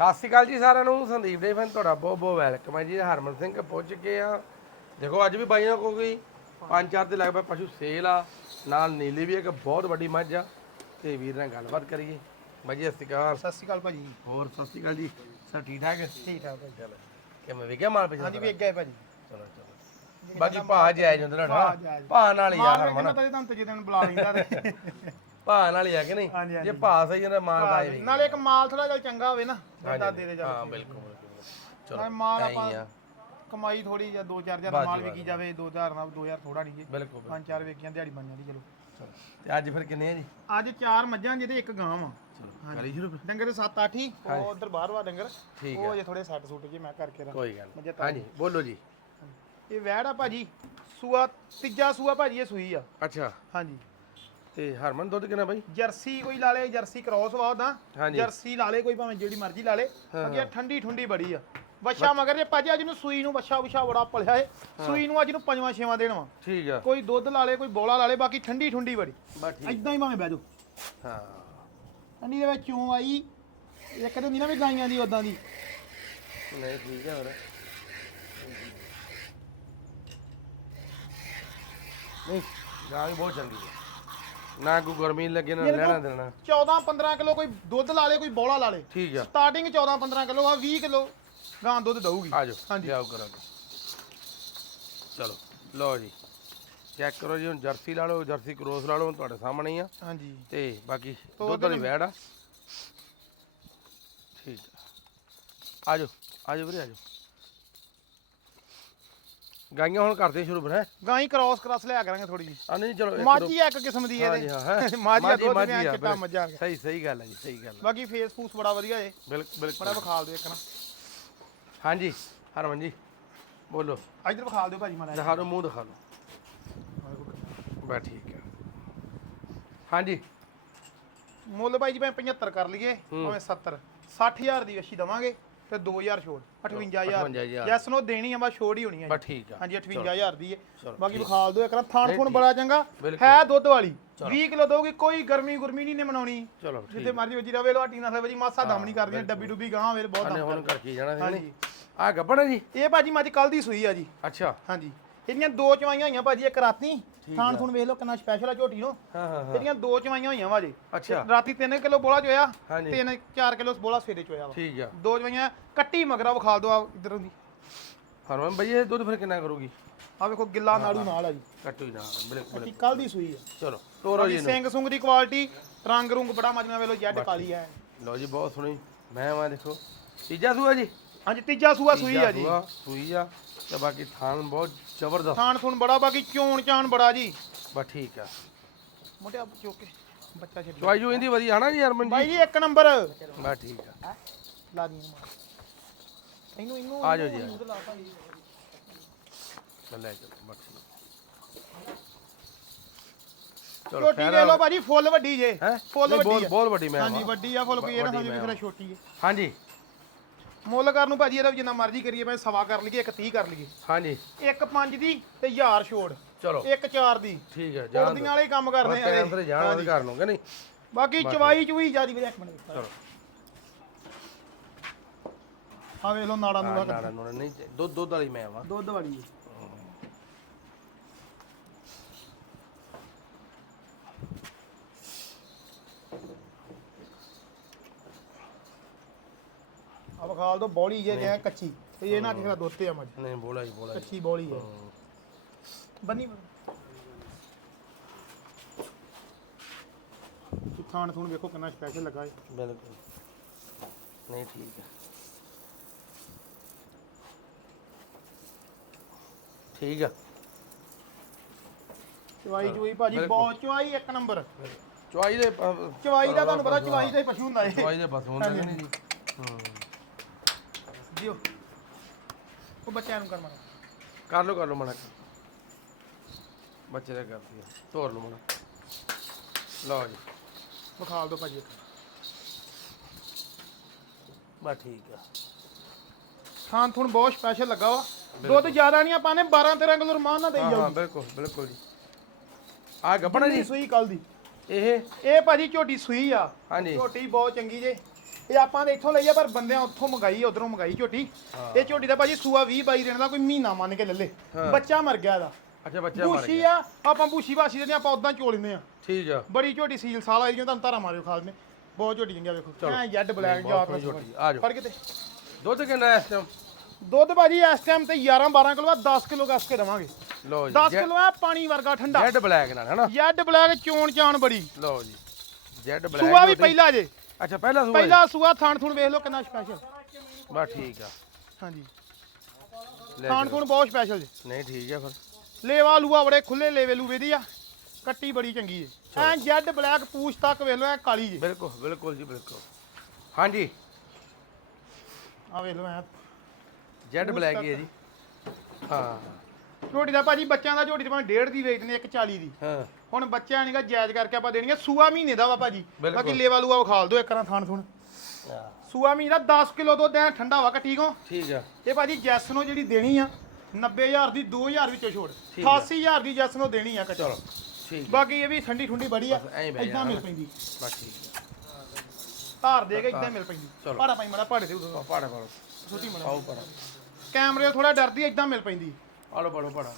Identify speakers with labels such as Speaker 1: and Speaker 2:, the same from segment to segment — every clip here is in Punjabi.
Speaker 1: ਸਤਿ ਸ਼੍ਰੀ ਅਕਾਲ ਜੀ ਸਾਰਿਆਂ ਨੂੰ। ਸੰਦੀਪ ਡੇ ਫੈਨ ਤੁਹਾਡਾ ਬਹੁਤ ਬਹੁਤ ਵੈਲਕਮ ਹੈ ਜੀ। ਹਰਮਨ ਸਿੰਘ ਪਹੁੰਚ ਚੁੱਕੇ ਆ। ਦੇਖੋ ਅੱਜ ਵੀ ਬਾਈਆਂ ਕੋਲ ਕੋਈ ਪੰਜ ਚਾਰ ਦੇ ਲਗਭਗ ਪਸ਼ੂ ਸੇਲ ਆ। ਨਾਲ ਨੀਲੀ ਵੀ ਇੱਕ ਬਹੁਤ ਵੱਡੀ ਮੱਝ ਆ। ਤੇ ਵੀਰ ਨਾਲ ਗੱਲਬਾਤ ਕਰੀਏ। ਬਾਈ ਜੀ ਸਤਿ ਸ਼੍ਰੀ ਅਕਾਲ।
Speaker 2: ਸਤਿ ਸ਼੍ਰੀ ਅਕਾਲ ਭਾਜੀ।
Speaker 1: ਹੋਰ ਸਤਿ ਸ਼੍ਰੀ ਅਕਾਲ ਜੀ। ਸਭ ਠੀਕ ਠਾਕ?
Speaker 2: ਠੀਕ ਠਾਕ ਭਾਜੀ।
Speaker 1: ਚਲੋ। ਕਿਵੇਂ ਵਿਕਿਆ ਮਾਲ ਪਿਛਲਾ
Speaker 2: ਹਾਂਜੀ ਗਏ ਭਾਜੀ।
Speaker 1: ਚਲੋ ਚਲੋ। ਬਾਕੀ ਭਾ ਜਾਇਜ਼ ਹੁੰਦਾ ਨਾ
Speaker 2: ਭਾਅ
Speaker 1: ਨਾਲ ਹੀ ਆ ਹਰਮਨ।
Speaker 2: ਮੈਂ ਤਾਂ ਤੁਹਾਨੂੰ ਤੀਜੇ ਦਿਨ ਬੁਲਾ ਲੈਂਦਾ ਤੇ
Speaker 1: ਭਾ ਨਾਲ ਹੀ ਆ ਕਿ ਨਹੀਂ?
Speaker 2: ਹਾਂਜੀ।
Speaker 1: ਜੇ ਭਾ ਸਹੀ ਹੁੰਦਾ ਮਾਲ ਦਾ ਹੀ
Speaker 2: ਨਾਲੇ ਇੱਕ ਮਾਲ ਥੋੜਾ ਜਿਹਾ ਚੰਗਾ ਹੋਵੇ ਨਾ ਦਾ ਦੇ ਦੇ ਜਾ
Speaker 1: ਹਾਂ ਬਿਲਕੁਲ ਬਿਲਕੁਲ। ਚਲੋ
Speaker 2: ਨਾਲੇ ਮਾਲ
Speaker 1: ਐਂ ਹੀ
Speaker 2: ਆਪਾਂ
Speaker 1: ਆ।
Speaker 2: ਕਮਾਈ ਥੋੜੀ ਜਾਂ 2000 ਦਾ
Speaker 1: ਬਸ
Speaker 2: ਮਾਲ
Speaker 1: ਜੀ,
Speaker 2: ਵਿਕੀ ਜਾਵੇ 2000 ਨਾਲ 2000 ਥੋੜਾ ਨਹੀਂ ਜੀ
Speaker 1: ਬਿਲਕੁਲ
Speaker 2: ਪੰਜ ਚਾਰ ਵੇਖੀਆਂ ਦਿਹਾੜੀ ਬਣ ਜਾਂਦੀ ਚਲੋ।
Speaker 1: ਤੇ ਅੱਜ ਫਿਰ ਕਿੰਨੇ ਆ ਜੀ?
Speaker 2: ਅੱਜ ਚਾਰ ਮੱਝਾਂ ਜਿਹਦੇ ਇੱਕ ਗਾਂ ਵਾ।
Speaker 1: ਚਲੋ ਕਰੀ ਸ਼ੁਰੂ ਫਿਰ।
Speaker 2: ਡੰਗਰ 7 8 ਹੀ ਉਹ ਉਧਰ ਬਾਹਰ ਵਾ ਡੰਗਰ।
Speaker 1: ਠੀਕ
Speaker 2: ਉਹ ਜੇ ਥੋੜੇ ਸੱਟ ਸੁੱਟ ਜੇ ਮੈਂ ਕਰਕੇ ਰੱਖ
Speaker 1: ਕੋਈ ਗੱਲ ਨੀ।
Speaker 2: ਮੱਝਾਂ ਤਾਂ-
Speaker 1: ਹਾਂਜੀ ਬੋਲੋ ਜੀ।
Speaker 2: ਇਹ ਵੈੜ ਆ ਭਾਜੀ ਸੂਆ ਤੀਜਾ ਸੂਆ ਭਾਜੀ ਇਹ ਸੂਈ ਆ।
Speaker 1: ਅੱਛਾ।
Speaker 2: ਹਾਂਜੀ।
Speaker 1: ਤੇ ਹਰਮਨ ਦੁੱਧ ਕਿੰਨਾ ਬਾਈ?
Speaker 2: ਜਰਸੀ ਕੋਈ ਲਾ ਲੇ ਜਰਸੀ ਕ੍ਰੋਸ ਵਾ ਉਹਦਾ। ਜਰਸੀ ਲਾ ਲੇ ਕੋਈ ਭਾਵੇਂ ਜਿਹੜੀ ਮਰਜ਼ੀ ਲਾ ਲੇ ਅੱਗੇ ਠੰਡੀ ਠੰਡੀ ਬੜੀ ਆ। ਬੱਚਾ ਮਗਰ ਜੇ ਭਾਜੀ ਅੱਜ ਨੂੰ ਸੂਈ ਨੂੰ ਬੱਚਾ ਵਿਛਾ ਬੜਾ ਪਲਿਆ ਏ। ਸੂਈ ਨੂੰ ਅੱਜ ਨੂੰ ਪੰਜਵਾਂ ਛੇਵਾਂ ਦੇਣ
Speaker 1: ਠੀਕ ਆ।
Speaker 2: ਕੋਈ ਦੁੱਧ ਲਾ ਲੇ ਕੋਈ ਬੋਲਾ ਲਾ ਲੇ ਬਾਕੀ ਠੰਡੀ ਠੰਡੀ ਬੜੀ। ਐਦਾਂ ਹੀ ਭਾਵੇਂ ਬਹਿ ਜਾਓ।
Speaker 1: ਹਾਂ।
Speaker 2: ਠੰਡੀ ਦੇ ਵਿੱਚ ਕਿਉਂ ਆਈ ਇੱਕ ਤੇ ਹੁੰਦੀ ਨਾ ਵੀ ਗਾਈਆਂ ਦੀ ਉਦਾਂ ਦੀ।
Speaker 1: ਨਹੀਂ ਠੀਕ ਆ ਹੋਰ ਨਹੀਂ ਗਾਂ ਬਹੁਤ ਚੰਗੀ ਹੈ ਨਾ ਕੋਈ ਗਰਮੀ ਲੱਗੇ ਨਾ ਲੈਣਾ ਦੇਣਾ।
Speaker 2: 14 15 ਕਿਲੋ ਕੋਈ ਦੁੱਧ ਲਾ ਲੇ ਕੋਈ ਬੋਲਾ ਲਾ ਲੇ।
Speaker 1: ਠੀਕ ਆ।
Speaker 2: ਸਟਾਰਟਿੰਗ 14 15 ਕਿਲੋ ਆ 20 ਕਿਲੋ ਗਾਂ ਦੁੱਧ ਦਊਗੀ।
Speaker 1: ਆ ਜਾਓ
Speaker 2: ਹਾਂਜੀ।
Speaker 1: ਲਿਆਓ ਕਰਾਂਗੇ ਚਲੋ ਲਓ ਜੀ। ਚੈੱਕ ਕਰੋ ਜੀ ਹੁਣ ਜਰਸੀ ਲਾ ਲਓ ਜਰਸੀ ਕ੍ਰੋਸ ਲਾ ਲਓ ਹੁਣ ਤੁਹਾਡੇ ਸਾਹਮਣੇ ਹੀ ਆ।
Speaker 2: ਹਾਂਜੀ।
Speaker 1: ਤੇ ਬਾਕੀ ਦੁੱਧ ਵਾਲੀ ਵੈੜ ਆ। ਠੀਕ ਆ। ਆਜੋ ਆਜੋ ਵੀਰੇ ਆਜੋ ਗਾਈਆਂ ਹੁਣ ਕਰਦੇ ਸ਼ੁਰੂ ਫਿਰ ਹੈ?
Speaker 2: ਗਾਂ ਹੀ ਕ੍ਰਾਸ ਕ੍ਰਾਸ ਲਿਆ ਕਰਾਂਗੇ ਥੋੜੀ ਜੀ
Speaker 1: ਆ ਨਹੀਂ ਚਲੋ ਇੱਕ
Speaker 2: ਮਾਝੀ ਆ ਇੱਕ ਕਿਸਮ ਦੀ
Speaker 1: ਹਾਂਜੀ
Speaker 2: ਇਹਦੇ।
Speaker 1: ਹਾਂ
Speaker 2: ਮਾਝੀ ਆ ਦੁੱਧ
Speaker 1: ਮਾਝੀ
Speaker 2: ਚਿੱਟਾ ਮੱਝਾਂ ਆ।
Speaker 1: ਸਹੀ ਸਹੀ ਗੱਲ ਹੈ ਜੀ ਸਹੀ ਗੱਲ ਹੈ
Speaker 2: ਬਾਕੀ ਫੇਸ ਫੂਸ ਬੜਾ ਵਧੀਆ ਏ
Speaker 1: ਬਿਲਕੁਲ।
Speaker 2: ਬੜਾ
Speaker 1: ਬਿਲਕੁਲ
Speaker 2: ਵਿਖਾਲ ਦਿਓ ਇੱਕ ਨਾ।
Speaker 1: ਹਾਂਜੀ ਹਰਮਨ ਜੀ ਬੋਲੋ।
Speaker 2: ਇੱਧਰ ਵਿਖਾਲ ਦਿਓ ਭਾਜੀ ਮਾੜਾ
Speaker 1: ਦਿਖਾ ਦਿਓ ਮੂੰਹ ਦਿਖਾ ਦਿਓ। ਬਸ ਠੀਕ ਹੈ ਹਾਂਜੀ।
Speaker 2: ਮੁੱਲ ਭਾਈ ਜੀ ਮੈਂ 75 ਕਰ ਲਈਏ ਭਾਵੇਂ 70 60000 ਦੀ ਅੱਛੀ ਦਵਾਂਗੇ। ਤੇ 2000 ਛੋੜ 58000
Speaker 1: 58,000
Speaker 2: ਜੈਸ ਨੂੰ ਦੇਣੀ ਆ ਬਸ ਛੋੜ ਹੀ ਹੋਣੀ ਆ
Speaker 1: ਬਸ ਠੀਕ ਆ।
Speaker 2: ਹਾਂਜੀ 58000 ਦੀ ਹੈ ਬਾਕੀ ਵਿਖਾਲ ਦਿਓ ਇੱਕ ਨਾ ਥਾਣ ਥੁਣ ਬੜਾ ਚੰਗਾ। ਹੈ ਦੁੱਧ ਵਾਲੀ। 20 ਕਿਲੋ ਦੋਗੀ ਕੋਈ ਗਰਮੀ ਗੁਰਮੀ ਨਹੀਂ ਨੇ ਮਨਾਉਣੀ।
Speaker 1: ਚਲੋ
Speaker 2: ਜਿੱਥੇ ਮਰਜ਼ੀ ਵਜੀ ਰਵੇ ਲੋਟੀ ਨਾਲ ਵਜੀ ਮਾਸਾ ਦਮ ਨਹੀਂ ਕਰਦੀ ਡੱਬੀ ਡੁੱਬੀ ਗਾਂ ਵੇਲੇ ਬਹੁਤ
Speaker 1: ਨੇ
Speaker 2: ਦਮ
Speaker 1: ਹੁਣ ਕਰ ਕੀ ਜਾਣਾ
Speaker 2: ਹਾਂਜੀ।
Speaker 1: ਆ ਗੱਬਣ ਜੀ?
Speaker 2: ਇਹ ਭਾਜੀ ਮੱਝ ਕੱਲ ਦੀ ਸੂਈ ਆ ਜੀ।
Speaker 1: ਅੱਛਾ।
Speaker 2: ਹਾਂਜੀ। ਇਹਦੀਆਂ ਦੋ ਚਵਾਈਆਂ ਹੋਈਆਂ ਭਾਜੀ ਇੱਕ ਰਾਤੀ। ਥਾਣ ਥੁਣ ਵੇਖ ਲਓ ਕਿੰਨਾ ਸਪੈਸ਼ਲ ਆ ਝੋਟੀ ਨੂੰ।
Speaker 1: ਹਾਂ ਹਾਂ ਹਾਂ।
Speaker 2: ਇਹਦੀਆਂ ਦੋ ਚਵਾਈਆਂ ਹੋਈਆਂ ਵਾ ਜੀ
Speaker 1: ਅੱਛਾ
Speaker 2: ਰਾਤੀ 3 ਕਿਲੋ ਬੋਲਾ ਚੋਇਆ
Speaker 1: ਹਾਂਜੀ।
Speaker 2: 3 4 ਕਿਲੋ ਬੋਲਾ ਸਵੇਰੇ ਚੋਇਆ ਵਾ।
Speaker 1: ਠੀਕ ਆ।
Speaker 2: ਦੋ ਚਵਾਈਆਂ ਕੱਟੀ ਮਗਰਾ ਵਿਖਾਲ ਦੋ ਆ ਇਧਰੋਂ ਦੀ।
Speaker 1: ਹਰਮਨ ਬਈ ਇਹ ਦੁੱਧ ਫਿਰ ਕਿੰਨਾ ਕਰੂਗੀ?
Speaker 2: ਆ ਵੇਖੋ ਗਿੱਲਾ ਨਾੜੂ ਨਾਲ ਆ ਜੀ।
Speaker 1: ਕੱਟੂ ਹੀ ਨਾ ਬਿਲਕੁਲ।
Speaker 2: ਕੀ ਕੱਲ ਦੀ ਸੂਈ ਆ।
Speaker 1: ਚਲੋ ਤੋਰੋ ਜੀ
Speaker 2: ਸਿੰਘ ਸੁੰਗ ਦੀ ਕੁਆਲਿਟੀ ਰੰਗ ਰੁੰਗ ਬੜਾ ਮਜਮਾ ਵੇਲੋ ਜੈਡ ਕਾਲੀ ਆ।
Speaker 1: ਲਓ ਜੀ ਬਹੁਤ ਸੋਹਣੀ। ਮੈਂ ਆ ਦੇਖੋ। ਤੀਜਾ ਸੂਆ ਜੀ?
Speaker 2: ਹਾਂਜੀ ਤੀਜਾ ਸੂਆ ਸੂਈ ਆ ਜੀ।
Speaker 1: ਸੂਈ ਆ। ਤੇ ਬਾਕੀ ਥਾਨ ਬਹੁਤ ਜ਼ਬਰਦਸਤ।
Speaker 2: ਥਾਣ ਥੁਣ ਬੜਾ ਬਾਕੀ ਚੋਣ ਚਾਣ ਬੜਾ ਜੀ।
Speaker 1: ਬਸ ਠੀਕ ਆ।
Speaker 2: ਮੋਟਿਆ ਚੁੱਕ ਕੇ ਬੱਚਾ ਛੱਡ
Speaker 1: ਚੁਆਈ ਜੋ ਇਹਦੀ ਵਧੀਆ ਹਨਾ ਜੀ ਹਰਮਨ ਜੀ।
Speaker 2: ਬਾਈ ਜੀ ਇੱਕ ਨੰਬਰ।
Speaker 1: ਬਸ ਠੀਕ ਆ।
Speaker 2: ਲਾ ਦੀ ਇਹਨੂੰ ਇਹਨੂੰ
Speaker 1: ਆ ਜਾਓ ਜੀ, ਆ
Speaker 2: ਇਹਨੂੰ ਲਾ ਭਾਈ।
Speaker 1: ਚੱਲ ਲੈ ਚਲੋ ਬਸ ਠੀਕ ਚਲੋ ਖੈਰ
Speaker 2: ਵੇਖ ਲਓ ਭਾਜੀ ਫੁੱਲ ਵੱਡੀ ਜੇ।
Speaker 1: ਹੈ?
Speaker 2: ਫੁੱਲ ਵੱਡੀ
Speaker 1: ਬਹੁਤ
Speaker 2: ਆ।
Speaker 1: ਬਹੁਤ ਵੱਡੀ ਮੈਂ
Speaker 2: ਹਾਂਜੀ ਵੱਡੀ ਆ ਫੁੱਲ ਕੋਈ ਇਹ ਨਾ
Speaker 1: ਵੱਡੀ
Speaker 2: ਸਮਝ ਵੀ
Speaker 1: ਮੈਂ
Speaker 2: ਫਿਰ ਛੋਟੀ ਹੈ
Speaker 1: ਹਾਂਜੀ।
Speaker 2: ਮੁੱਲ ਕਰਨ ਨੂੰ ਭਾਜੀ ਇਹਦਾ ਵੀ ਜਿੰਨਾ ਮਰਜ਼ੀ ਕਰੀਏ ਭਾਵੇਂ ਸਵਾ ਕਰ ਲਈਏ ਇੱਕ 30 ਕਰ ਲਈਏ।
Speaker 1: ਹਾਂਜੀ।
Speaker 2: ਇੱਕ 5 ਦੀ ਤੇ 1000 ਛੋੜ।
Speaker 1: ਚਲੋ।
Speaker 2: ਇੱਕ 4 ਦੀ।
Speaker 1: ਠੀਕ ਹੈ ਜਾਣ
Speaker 2: ਕੁੜਦੀਆਂ ਵਾਲੇ ਹੀ ਕੰਮ ਕਰਦੇ ਆ
Speaker 1: ਅੰਦਰ ਜਾਣ ਵਾਲੇ ਘਰ ਨੂੰ ਕਿ ਨਹੀਂ?
Speaker 2: ਬਾਕੀ ਚਵਾਈ ਚੁਈ ਜਿਆਦੀ ਵੀ ਇੱਕ ਮਿੰਟ
Speaker 1: ਚਲੋ।
Speaker 2: ਆ ਵੇਖ ਲਓ ਨਾੜਾ ਨੂੜਾ
Speaker 1: ਨਾ ਨਾ ਨਾ ਨਹੀਂ ਦੁੱਧ ਦੁੱਧ ਵਾਲੀ ਮੈਂ ਆਵਾਂ।
Speaker 2: ਦੁੱਧ ਵਾਲੀ। ਹੈ ਆ ਵਿਖਾਲ ਦੋ ਬੋਲੀ ਜੇ ਜੇ ਕੱਚੀ ਤੇ ਇਹ ਨਾ ਕਿਸੇ ਦਾ ਦੁੱਧ ਤੇ ਆ ਮੱਝ।
Speaker 1: ਨਹੀਂ ਬੋਲਾ ਜੀ ਬੋਲਾ
Speaker 2: ਕੱਚੀ ਬੋਲੀ ਹੈ। ਬੰਨੀ ਥਾਣ ਥੂਣ ਵੇਖੋ ਕਿੰਨਾ ਸਪੈਸ਼ਲ ਲੱਗਾ ਹੈ
Speaker 1: ਬਿਲਕੁਲ। ਨਹੀਂ ਠੀਕ ਹੈ। ਠੀਕ ਆ।
Speaker 2: ਚਵਾਈ ਚੁਈ ਭਾਜੀ ਬਹੁਤ ਚਵਾਈ ਇੱਕ ਨੰਬਰ।
Speaker 1: ਚੁਆਈ ਦੇ
Speaker 2: ਚਵਾਈ ਦਾ ਤੁਹਾਨੂੰ ਪਤਾ ਚਵਾਈ ਦਾ ਹੀ ਪਸ਼ੂ ਹੁੰਦਾ ਏ।
Speaker 1: ਚੁਆਈ ਦੇ ਬਸ ਹੁੰਦਾ ਨਹੀਂ ਜੀ। ਹੂੰ।
Speaker 2: ਜਿਓ ਉਹ ਬੱਚਿਆਂ ਨੂੰ ਕਰ ਮਾਰਾ
Speaker 1: ਕਰ ਲੋ ਕਰ ਲੋ ਮਣਾ ਬੱਚੇ ਦਾ ਕਰਦੀ ਆ ਤੋਰ ਲੋ ਮਣਾ ਲਓ ਜੀ
Speaker 2: ਵਿਖਾਲ ਦੋ ਭਾਜੀ ਇੱਕ।
Speaker 1: ਬਸ ਠੀਕ ਆ
Speaker 2: ਥਾਂ ਥੁਣ ਬਹੁਤ ਸਪੈਸ਼ਲ ਲੱਗਾ ਵਾ ਦੁੱਧ ਜ਼ਿਆਦਾ ਨਹੀਂ ਆਪਾਂ ਨੇ 12 13 ਕਿਲੋ ਰਮਾਨ ਨਾ ਦੇਈ
Speaker 1: ਹਾਂ ਹਾਂ ਬਿਲਕੁਲ ਬਿਲਕੁਲ ਜੀ ਆ ਗੱਬਣਾ ਜੀ
Speaker 2: ਸੂਈ ਕੱਲ ਦੀ
Speaker 1: ਇਹ
Speaker 2: ਇਹ ਭਾਜੀ ਝੋਟੀ ਸੂਈ ਆ
Speaker 1: ਹਾਂਜੀ
Speaker 2: ਝੋਟੀ ਬਹੁਤ ਚੰਗੀ ਜੇ ਇਹ ਆਪਾਂ ਨੇ ਇੱਥੋਂ ਲਈ ਆ ਪਰ ਬੰਦਿਆਂ ਉੱਥੋਂ ਮੰਗਾਈ ਉਧਰੋਂ ਮੰਗਾਈ ਝੋਟੀ। ਇਹ ਝੋਟੀ ਦਾ ਭਾਜੀ ਸੂਆ 20 22 ਦਿਨ ਦਾ ਕੋਈ ਮਹੀਨਾ ਮੰਨ ਕੇ ਲੱਲੇ। ਬੱਚਾ ਮਰ ਗਿਆ ਇਹਦਾ।
Speaker 1: ਅੱਛਾ ਬੱਚਾ ਮਰ
Speaker 2: ਬੂਸ਼ੀ ਆ ਆਪਾਂ ਬੂਸ਼ੀ ਬਾਸ਼ੀ ਦੇ ਨੀ ਆਪਾਂ ਉਦਾਂ ਚੋਲ ਲੈਂਦੇ ਆ।
Speaker 1: ਠੀਕ ਆ।
Speaker 2: ਬੜੀ ਝੋਟੀ ਸੀਲ ਸਾਲ ਆਈ ਤੁਹਾਨੂੰ ਧਾਰਾ ਮਾਰਿਓ ਖਾਲ ਨੇ। ਬਹੁਤ ਝੋਟੀ ਚੰਗੀਆਂ ਵੇਖੋ। ਐ ਜੈਡ ਬਲੈਕ ਜਾ
Speaker 1: ਸੋਹਣੀ ਝੋਟੀ, ਆ। ਜਾਓ।
Speaker 2: ਫੜ ਕਿਤੇ
Speaker 1: ਦੁੱਧ ਕਿੰਨਾ ਇਸ ਟਾਈਮ
Speaker 2: ਦੁੱਧ ਭਾਜੀ ਇਸ ਟਾਈਮ ਤੇ 11 12 ਕਿਲੋ ਆ 10 ਕਿਲੋ ਕਸ ਕੇ ਦਵਾਂਗੇ। 10
Speaker 1: ਜੀ
Speaker 2: ਕਿਲੋ ਆ ਪਾਣੀ ਵਰਗਾ ਠੰਡਾ।
Speaker 1: ਜੈਡ ਬਲੈਕ ਨਾਲ ਹੈਨਾ?
Speaker 2: ਜੈਡ ਬਲੈਕ ਚੋਣ ਚਾਣ ਬੜੀ।
Speaker 1: ਲਓ ਜੀ ਜੈਡ ਬਲੈਕ
Speaker 2: ਸੂਆ ਵੀ ਪਹਿਲਾ ਜੇ।
Speaker 1: ਅੱਛਾ ਪਹਿਲਾ ਸੂਆ
Speaker 2: ਪਹਿਲਾ ਸੂਆ ਥਾਣ ਥੁਣ ਵੇਖ ਲਓ ਕਿੰਨਾ ਸਪੈਸ਼ਲ
Speaker 1: ਬਸ ਠੀਕ ਆ।
Speaker 2: ਹਾਂਜੀ।
Speaker 1: ਲੈ
Speaker 2: ਥਾਣ ਬਹੁਤ ਸਪੈਸ਼ਲ ਜੇ।
Speaker 1: ਨਹੀਂ ਠੀਕ ਆ ਫਿਰ।
Speaker 2: ਲੇਵਾ ਲੂਆ ਬੜੇ ਖੁੱਲੇ ਲੇਵੇ ਲੂਵੇ ਦੀ ਆ। ਕੱਟੀ ਬੜੀ ਚੰਗੀ ਏ। ਐ ਜੈਡ ਬਲੈਕ ਪੂਛ ਤੱਕ ਵੇਖ ਲਓ ਐ ਕਾਲੀ ਜੇ।
Speaker 1: ਬਿਲਕੁਲ ਬਿਲਕੁਲ ਜੀ ਬਿਲਕੁਲ। ਹਾਂਜੀ।
Speaker 2: ਆ ਵੇਖ ਲਓ ਐ।
Speaker 1: ਜੈਡ ਬਲੈਕ ਹੀ ਹੈ ਜੀ। ਹਾਂ।
Speaker 2: ਝੋਟੀ ਦਾ ਭਾਜੀ ਬੱਚਿਆਂ ਦਾ ਝੋਟੀ ਤੇ ਭਾਵੇਂ ਡੇਢ ਦੀ ਵੇਚਦੇ ਨੇ 140 ਦੀ।
Speaker 1: ਹਾਂ।
Speaker 2: ਹੁਣ ਬੱਚਿਆਂ ਨਹੀਂਗਾ ਜਾਇਜ਼ ਕਰਕੇ ਆਪਾਂ ਦੇਣੀ ਆ ਸੂਆ ਮਹੀਨੇ ਦਾ ਵਾ ਭਾਜੀ।
Speaker 1: ਬਿਲਕੁਲ।
Speaker 2: ਬਾਕੀ ਲੇਵਾ ਲੂਆ ਵਿਖਾਲ ਦਿਓ ਇੱਕ ਰਾਂ ਥਾਣ। ਥੁਣ ਸੂਆ ਮਹੀਨੇ ਦਾ 10 ਕਿਲੋ ਦੁੱਧ ਐ ਠੰਡਾ ਵਾ ਠੀਕ ਹੋ
Speaker 1: ਠੀਕ ਆ।
Speaker 2: ਇਹ ਭਾਜੀ ਜੈਸ ਨੂੰ ਜਿਹੜੀ ਦੇਣੀ ਆ 90000 ਦੀ 2000 ਵਿੱਚੋਂ ਛੋੜ।
Speaker 1: ਠੀਕ ਆ।
Speaker 2: 88000 ਦੀ ਜੈਸ ਨੂੰ ਦੇਣੀ ਆ ਕੱਚਾ
Speaker 1: ਚਲੋ ਠੀਕ ਆ।
Speaker 2: ਬਾਕੀ ਇਹ ਵੀ ਠੰਡੀ ਠੁੰਡੀ ਬੜੀ ਆ
Speaker 1: ਬਸ ਐਂ ਹੀ ਬਹਿ
Speaker 2: ਇਦਾਂ
Speaker 1: ਜਾਣਾ।
Speaker 2: ਮਿਲ ਪੈਂਦੀ।
Speaker 1: ਬਸ ਠੀਕ ਆ।
Speaker 2: ਧਾਰ ਦੇ ਕੇ ਇਦਾਂ ਮਿਲ ਪੈਂਦੀ।
Speaker 1: ਚਲੋ।
Speaker 2: ਪਾੜਾ ਪਾਈ ਮੜਾ ਪਾੜੇ ਦੇ ਉਦੋਂ
Speaker 1: ਪਾੜਾ ਪਾੜੋ
Speaker 2: ਛੋਟੀ ਮੜਾ।
Speaker 1: ਆਓ ਪਾੜਾ
Speaker 2: ਕੈਮਰੇ ਥੋੜਾ ਡਰਦੀ ਇਦਾਂ ਮਿਲ ਪੈਂਦੀ।
Speaker 1: ਆਲੋ ਪਾੜੋ ਪਾੜਾ।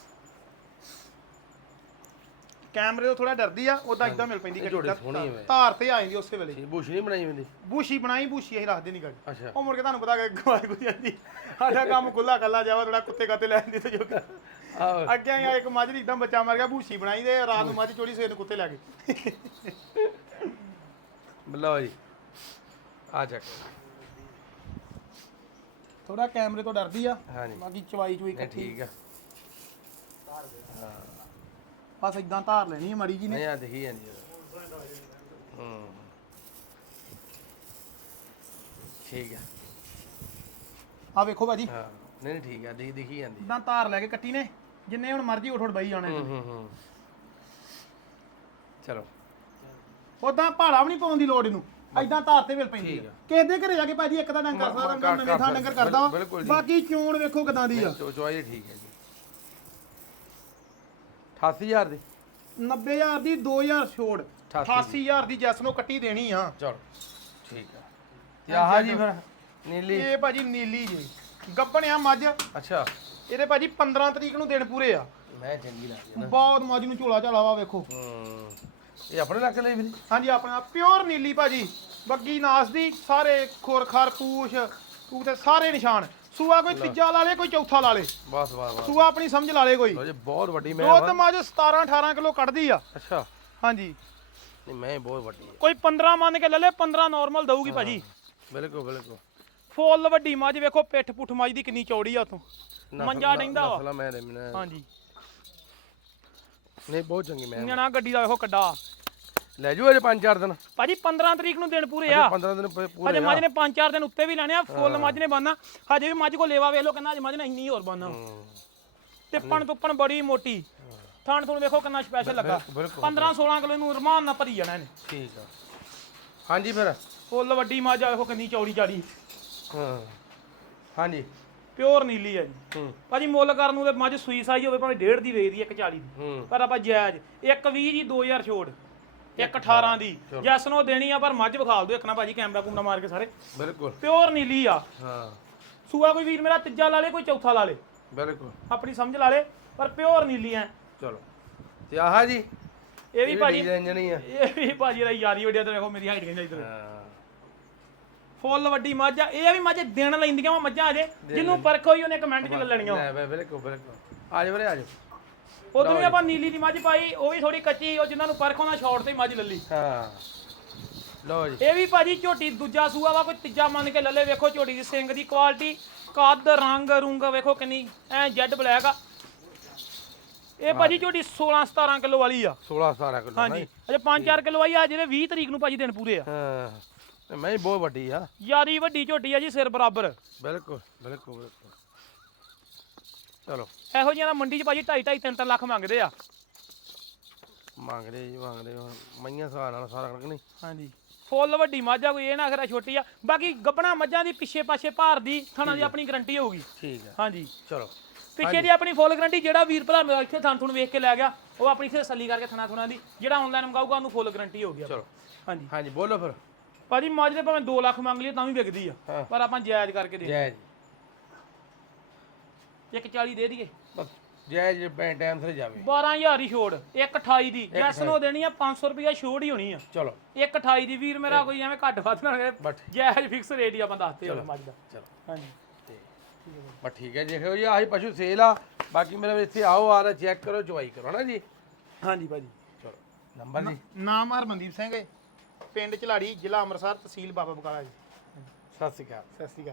Speaker 2: ਕੈਮਰੇ ਤੋਂ ਥੋੜਾ ਡਰਦੀ ਆ ਉਦਾਂ ਇਦਾਂ ਮਿਲ ਪੈਂਦੀ
Speaker 1: ਸੋਹਣੀ ਹੈ।
Speaker 2: ਧਾਰ ਤੇ ਆ ਜਾਂਦੀ ਉਸੇ ਵੇਲੇ।
Speaker 1: ਬੂਸ਼ ਨਹੀਂ ਬਣਾਈ ਹੁੰਦੀ?
Speaker 2: ਬੂਸ਼ੀ ਬਣਾਈ ਬੂਸ਼ੀ ਅਸੀਂ ਰੱਖਦੇ ਨਹੀਂ
Speaker 1: ਅੱਛਾ।
Speaker 2: ਉਹ ਮੁੜ ਕੇ ਤੁਹਾਨੂੰ ਪਤਾ ਕਿ ਗਵਾਈ ਗੁ ਜਾਂਦੀ। ਸਾਡਾ ਕੰਮ ਖੁੱਲਾ ਕੱਲਾ ਜਾਵਾ ਥੋੜਾ ਕੁੱਤੇ ਕਾਤੇ ਲੈ ਜਾਂਦੀ ਤੇ ਜੋ
Speaker 1: ਆਹ।
Speaker 2: ਅੱਗੇ ਆ ਇੱਕ ਮੱਝ ਦੀ ਇਦਾਂ ਬੱਚਾ ਮਰ ਗਿਆ ਬੂਸ਼ੀ ਬਣਾਈ ਤੇ ਰਾਤ ਨੂੰ ਮੱਝ ਚੋੜੀ ਸਵੇਰ ਨੂੰ ਕੁੱਤੇ ਲੈ ਗਏ।
Speaker 1: ਲਓ ਜੀ ਆ ਚੱਕ
Speaker 2: ਥੋੜਾ ਕੈਮਰੇ ਤੋਂ ਡਰਦੀ ਆ
Speaker 1: ਹਾਂਜੀ।
Speaker 2: ਬਾਕੀ ਚਵਾਈ ਚੁਈ
Speaker 1: ਨਹੀਂ
Speaker 2: ਇਕੱਠੀ।
Speaker 1: ਠੀਕ ਆ।
Speaker 2: ਬਸ ਇਦਾਂ ਧਾਰ ਲੈਣੀ ਹੈ ਮੜੀ ਜੀ ਨੇ।
Speaker 1: ਨਹੀਂ ਆ ਦਿਖੀ ਜਾਂਦੀ ਆ। ਹੂੰ। ਠੀਕ ਆ।
Speaker 2: ਆ ਵੇਖੋ ਭਾਜੀ।
Speaker 1: ਹਾਂ ਨਹੀਂ ਨਹੀਂ ਠੀਕ ਆ ਦਿਖ ਦਿਖੀ ਜਾਂਦੀ
Speaker 2: ਇਦਾਂ ਧਾਰ ਲੈ ਕੇ ਕੱਟੀ ਨੇ ਜਿੰਨੇ ਹੁਣ ਮਰਜ਼ੀ ਉਠ ਉਠ ਬਈ ਜਾਣਾ
Speaker 1: ਹੂੰ ਹੂੰ ਹੂੰ। ਚਲੋ।
Speaker 2: ਉਦਾਂ ਭਾੜਾ ਵੀ ਨਹੀਂ ਪਾਉਣ ਦੀ ਲੋੜ ਇਹਨੂੰ। ਐਦਾਂ ਧਾਰ ਤੇ ਮਿਲ ਪੈਂਦੀ
Speaker 1: ਠੀਕ
Speaker 2: ਆ। ਕਿਸੇ ਦੇ ਘਰੇ ਜਾ ਕੇ ਭਾਜੀ ਇੱਕ ਦਾ ਡੰਗ ਕਰ ਨਵੇਂ ਥਾਂ ਡੰਗਰ। ਕਰਦਾ ਵਾ।
Speaker 1: ਬਿਲਕੁਲ ਜੀ।
Speaker 2: ਬਾਕੀ ਚੋਣ ਵੇਖੋ ਕਿਦਾਂ ਦੀ ਆ।
Speaker 1: ਚੋ ਚੋਈ ਠੀਕ ਹੈ ਜੀ। 88000 ਦੀ?
Speaker 2: 90000 ਦੀ 2000 ਛੋੜ।
Speaker 1: 88
Speaker 2: 88000 ਦੀ ਜੈਸ ਨੂੰ ਕੱਟੀ ਦੇਣੀ ਆ।
Speaker 1: ਚਲੋ ਠੀਕ ਆ। ਤੇ ਆਹ ਜੀ ਫਿਰ ਨੀਲੀ।
Speaker 2: ਇਹ ਭਾਜੀ ਨੀਲੀ ਜੀ। ਗੱਬਣ ਆ ਮੱਝ।
Speaker 1: ਅੱਛਾ।
Speaker 2: ਇਹਦੇ ਭਾਜੀ 15 ਤਰੀਕ ਨੂੰ ਦਿਨ ਪੂਰੇ ਆ।
Speaker 1: ਮੈਂ ਚੰਗੀ ਲੱਗਦੀ ਨਾ।
Speaker 2: ਬਹੁਤ ਮੱਝ ਨੂੰ ਝੋਲਾ ਝਾਲਾ ਵਾ ਵੇਖੋ।
Speaker 1: ਇਹ ਆਪਣੇ ਲੱਕ ਲਈ ਵੀ
Speaker 2: ਹਾਂਜੀ ਆਪਣਾ ਪਿਓਰ ਨੀਲੀ ਭਾਜੀ। ਬੱਗੀ ਨਾਸ ਦੀ ਸਾਰੇ ਖੋਰ ਖਾਰ ਪੂਛ ਤੂੰ ਤੇ ਸਾਰੇ ਨਿਸ਼ਾਨ। ਸੂਆ ਕੋਈ ਤੀਜਾ ਲਾ ਲੇ ਕੋਈ ਚੌਥਾ ਲਾ ਲੇ।
Speaker 1: ਬਸ ਬਸ ਬਸ।
Speaker 2: ਸੂਆ ਆਪਣੀ ਸਮਝ ਲਾ ਲੇ ਕੋਈ।
Speaker 1: ਲੋ ਜੀ ਬਹੁਤ ਵੱਡੀ ਮੈਂ
Speaker 2: ਦੁੱਧ ਮੱਝ 17 18 ਕਿਲੋ ਕੱਢਦੀ ਆ।
Speaker 1: ਅੱਛਾ।
Speaker 2: ਹਾਂਜੀ।
Speaker 1: ਨਹੀਂ ਮੈਂ ਬਹੁਤ ਵੱਡੀ ਹੈ
Speaker 2: ਕੋਈ 15 ਮੰਨ ਕੇ ਲੈ ਲੈ 15 ਨਾਰਮਲ ਦਊਗੀ ਭਾਜੀ।
Speaker 1: ਬਿਲਕੁਲ ਬਿਲਕੁਲ।
Speaker 2: ਫੁੱਲ ਵੱਡੀ ਮੱਝ ਵੇਖੋ ਪਿੱਠ ਪੁੱਠ ਮੱਝ ਦੀ ਕਿੰਨੀ ਚੌੜੀ ਆ
Speaker 1: ਨਸਲ-
Speaker 2: ਮੰਜਾ ਡਿੰਗਦਾ ਵਾ। ਹਾਂਜੀ।
Speaker 1: ਨਹੀਂ ਬਹੁਤ ਚੰਗੀ ਮੈਂ
Speaker 2: ਇੰਜਣਾ ਗੱਡੀ ਦਾ ਵੇਖੋ ਕੱਡਾ।
Speaker 1: ਲੈ ਜੂ ਅਜੇ 5-4 ਦਿਨ।
Speaker 2: ਭਾਜੀ 15 ਤਰੀਕ ਨੂੰ ਦਿਨ ਪੂਰੇ ਆ।
Speaker 1: 15 ਦਿਨ ਪੂਰੇ
Speaker 2: ਹਜੇ ਮੱਝ ਨੇ 5-4 ਦਿਨ ਉੱਤੇ ਵੀ ਲੈਣੇ ਆ ਫੁੱਲ ਮੱਝ ਨੇ ਬੰਨਾ ਹਜੇ ਵੀ ਮੱਝ ਕੋ ਲੇਵਾ ਵੇਖ ਲਓ ਕਹਿੰਦਾ ਹਜੇ ਮੱਝ ਨੇ ਇੰਨੀ ਹੋਰ ਬੰਨਾ
Speaker 1: ਹੂੰ,
Speaker 2: ਤਿੱਪਣ ਤੁੱਪਣ ਬੜੀ ਮੋਟੀ। ਥਾਣ ਥੁਣ ਵੇਖੋ ਕਿੰਨਾ ਸਪੈਸ਼ਲ ਲੱਗਾ।
Speaker 1: ਬਿਲਕੁਲ, ਬਿਲਕੁਲ।
Speaker 2: 15 16 ਕਿਲੋ ਨੂੰ ਰਮਾਨ ਨਾਲ ਭਰੀ ਜਾਣਾ ਇਹਨੇ।
Speaker 1: ਠੀਕ ਆ। ਹਾਂਜੀ ਫਿਰ।
Speaker 2: ਫੁੱਲ ਵੱਡੀ ਮੱਝ ਆ ਵੇਖੋ ਕਿੰਨੀ ਚੌੜੀ ਚਾੜੀ।
Speaker 1: ਹਾਂ। ਹਾਂਜੀ।
Speaker 2: ਪਿਓਰ ਨੀਲੀ ਆ ਜੀ।
Speaker 1: ਹੂੰ।
Speaker 2: ਭਾਜੀ ਮੁੱਲ ਕਰਨ ਨੂੰ ਤੇ ਮੱਝ ਸੂਈ ਸਾਈ ਹੋਵੇ ਭਾਵੇਂ ਡੇਢ ਦੀ ਵੇਚਦੀ 140 ਦੀ।
Speaker 1: ਹੂੰ।
Speaker 2: ਪਰ ਆਪਾਂ ਜਾਇਜ਼ 120 ਜੀ 2000 ਛੋੜ 118 ਦੀ। ਜੈਸ ਨੂੰ ਦੇਣੀ ਆ ਪਰ ਮੱਝ ਵਿਖਾਲ ਦਿਓ ਇੱਕ ਨਾ ਭਾਜੀ ਕੈਮਰਾ ਕੁੰਡਾ ਮਾਰ ਕੇ ਸਾਰੇ।
Speaker 1: ਬਿਲਕੁਲ।
Speaker 2: ਪਿਓਰ ਨੀਲੀ ਆ।
Speaker 1: ਹਾਂ।
Speaker 2: ਸੂਆ ਕੋਈ ਵੀਰ ਮੇਰਾ ਤੀਜਾ ਲਾ ਲੇ ਕੋਈ ਚੌਥਾ ਲਾ ਲੇ।
Speaker 1: ਬਿਲਕੁਲ।
Speaker 2: ਆਪਣੀ ਸਮਝ ਲਾ ਲੇ ਪਰ ਪਿਓਰ ਨੀਲੀ ਐ।
Speaker 1: ਚਲੋ। ਤੇ ਆਹ ਜੀ
Speaker 2: ਇਹ ਵੀ ਭਾਜੀ
Speaker 1: ਆ।
Speaker 2: ਇਹ ਵੀ ਭਾਜੀ ਦਾ ਯਾਰੀ ਵੜਿਆ ਤੇ ਵੇਖੋ ਮੇਰੀ ਹਾਈਟ ਕਿੰਨੀ ਇਧਰ। ਫੁੱਲ ਵੱਡੀ ਮੱਝ ਆ। ਇਹ ਵੀ ਮੱਝ ਦਿਨ ਲੈਂਦੀਆਂ ਵਾ ਮੱਝਾਂ ਅਜੇ। ਜਿਹਨੂੰ ਪਰਖ ਹੋਈ ਉਹਨੇ ਕਮੈਂਟ 'ਚ ਲੈ ਲੈਣੀਆਂ
Speaker 1: ਬਿਲਕੁਲ ਬਿਲਕੁਲ। ਆ ਜਾ ਵੀਰੇ ਆ ਜਾ
Speaker 2: ਉਦੋਂ ਵੀ ਆਪਾਂ ਨੀਲੀ ਦੀ ਮੱਝ ਪਾਈ ਉਹ ਵੀ ਥੋੜੀ ਕੱਚੀ ਉਹ ਜਿਨ੍ਹਾਂ ਨੂੰ ਪਰਖ ਉਹਨਾਂ ਸ਼ਾਰਟ ਤੇ ਮੱਝ ਲੱਲੀ।
Speaker 1: ਹਾਂ। ਲਓ ਜੀ।
Speaker 2: ਇਹ ਵੀ ਭਾਜੀ ਝੋਟੀ ਦੂਜਾ ਸੂਆ ਵਾ ਕੋਈ ਤੀਜਾ ਮੰਨ ਕੇ ਲੱਲੇ ਵੇਖੋ ਝੋਟੀ ਦੀ ਸਿੰਗ ਦੀ ਕੁਆਲਿਟੀ ਕੱਦ ਰੰਗ ਰੁੰਗ ਵੇਖੋ ਕਿੰਨੀ ਐ ਜੈਡ ਬਲੈਕ ਆ। ਇਹ ਭਾਜੀ ਝੋਟੀ 16 17 ਕਿਲੋ ਵਾਲੀ ਆ।
Speaker 1: 16 17 ਕਿਲੋ
Speaker 2: ਹਾਂਜੀ ਅਜੇ 5-4 ਕਿਲੋ ਆਈ ਆ ਜਿਹੜੇ 20 ਤਰੀਕ ਨੂੰ ਭਾਜੀ ਦਿਨ ਪੂਰੇ ਆ।
Speaker 1: ਹਾਂ। ਤੇ ਮੈਂ ਬਹੁਤ ਵੱਡੀ ਆ।
Speaker 2: ਯਾਰੀ ਵੱਡੀ ਝੋਟੀ ਆ ਜੀ ਸਿਰ ਬਰਾਬਰ।
Speaker 1: ਬਿਲਕੁਲ ਬਿਲਕੁਲ ਬਿਲਕੁਲ। ਚਲੋ।
Speaker 2: ਇਹੋ ਜਿਹੀਆਂ ਦਾ ਮੰਡੀ 'ਚ ਭਾਜੀ 2.5 2.5 3 ਲੱਖ ਮੰਗਦੇ ਆ।
Speaker 1: ਮੰਗਦੇ ਜੀ ਮੰਗਦੇ ਹੁਣ। ਮਈਆਂ ਸਾਹ ਨਾਲ ਸਾਰਾ ਕੁਝ ਨਹੀਂ।
Speaker 2: ਹਾਂਜੀ। ਫੁੱਲ ਵੱਡੀ ਮੱਝ ਆ ਕੋਈ ਇਹ ਨਾ ਖਰਾ ਛੋਟੀ ਆ। ਬਾਕੀ ਗੱਬਣਾ ਮੱਝਾਂ ਦੀ ਪਿੱਛੇ ਪਾਛੇ ਭਾਰ ਦੀ ਥਣਾ ਦੀ ਆਪਣੀ ਗਰੰਟੀ ਹੋਊਗੀ।
Speaker 1: ਠੀਕ ਆ।
Speaker 2: ਹਾਂਜੀ।
Speaker 1: ਚਲੋ।
Speaker 2: ਪਿੱਛੇ ਦੀ ਆਪਣੀ ਫੁੱਲ ਗਰੰਟੀ ਜਿਹੜਾ ਵੀਰ ਭਰਾ ਮੇਰਾ ਇੱਥੇ ਥਣ ਥੁਣ ਵੇਖ ਕੇ ਲੈ ਗਿਆ ਉਹ ਆਪਣੀ ਇੱਥੇ ਤਸੱਲੀ ਕਰਕੇ ਥਣਾ ਥੁਣਾ ਦੀ ਜਿਹੜਾ ਆਨਲਾਈਨ ਮੰਗਾਊਗਾ ਉਹਨੂੰ ਫੁੱਲ ਗਰੰਟੀ ਹੋਊਗੀ।
Speaker 1: ਚਲੋ।
Speaker 2: ਹਾਂਜੀ।
Speaker 1: ਹਾਂਜੀ ਬੋਲੋ ਫਿਰ।
Speaker 2: ਭਾਜੀ ਮੱਝ ਦੇ ਭਾਵੇਂ 2 ਲੱਖ ਮੰਗ ਲਈਏ ਤਾਂ ਵੀ ਵਿਕਦੀ ਆ। ਪਰ ਆਪਾਂ ਜਾਇਜ਼ ਕਰਕੇ ਦੇ
Speaker 1: ਜੈ ਜੀ
Speaker 2: ਇੱਕ 40 ਦੇ ਦਈਏ।
Speaker 1: ਬਸ ਜੈ ਜੀ ਬੈਂ ਟਾਈਮ ਸਿਰ ਜਾਵੇ।
Speaker 2: 12000 ਹੀ ਛੋੜ 128 ਦੀ। ਜੈਸ ਨੂੰ ਦੇਣੀ ਆ 500 ਰੁਪਇਆ ਛੋੜ ਹੀ ਹੋਣੀ ਆ।
Speaker 1: ਚਲੋ।
Speaker 2: 128 ਦੀ ਵੀਰ ਮੇਰਾ ਕੋਈ ਐਵੇਂ ਘੱਟ ਵੱਧ ਨਾ ਜਾਇਜ਼ ਫਿਕਸ ਰੇਟ ਹੀ ਆਪਾਂ ਦੱਸਦੇ ਹਾਂ ਮੱਝ ਦਾ
Speaker 1: ਚਲੋ।
Speaker 2: ਹਾਂਜੀ।
Speaker 1: ਤੇ ਬਸ ਠੀਕ ਹੈ ਦੇਖੋ ਜੀ ਆਹੀ ਪਸ਼ੂ ਸੇਲ ਆ। ਬਾਕੀ ਮੇਰੇ ਇੱਥੇ ਆਓ ਆ ਰਿਹਾ ਚੈੱਕ ਕਰੋ ਚੁਆਈ ਕਰੋ ਨਾ ਜੀ?
Speaker 2: ਹਾਂਜੀ ਭਾਜੀ।
Speaker 1: ਚਲੋ ਨੰਬਰ ਜੀ।
Speaker 3: ਨਾਮ ਹਰਮਨਦੀਪ ਸਿੰਘ ਹੈ। ਪਿੰਡ ਝਲਾੜੀ ਜ਼ਿਲ੍ਹਾ ਅੰਮ੍ਰਿਤਸਰ ਤਹਿਸੀਲ ਬਾਬਾ ਬਕਾਲਾ ਜੀ।
Speaker 1: ਸਤਿ ਸ਼੍ਰੀ ਅਕਾਲ।
Speaker 3: ਸਤਿ ਸ਼੍ਰੀ ਅਕਾਲ।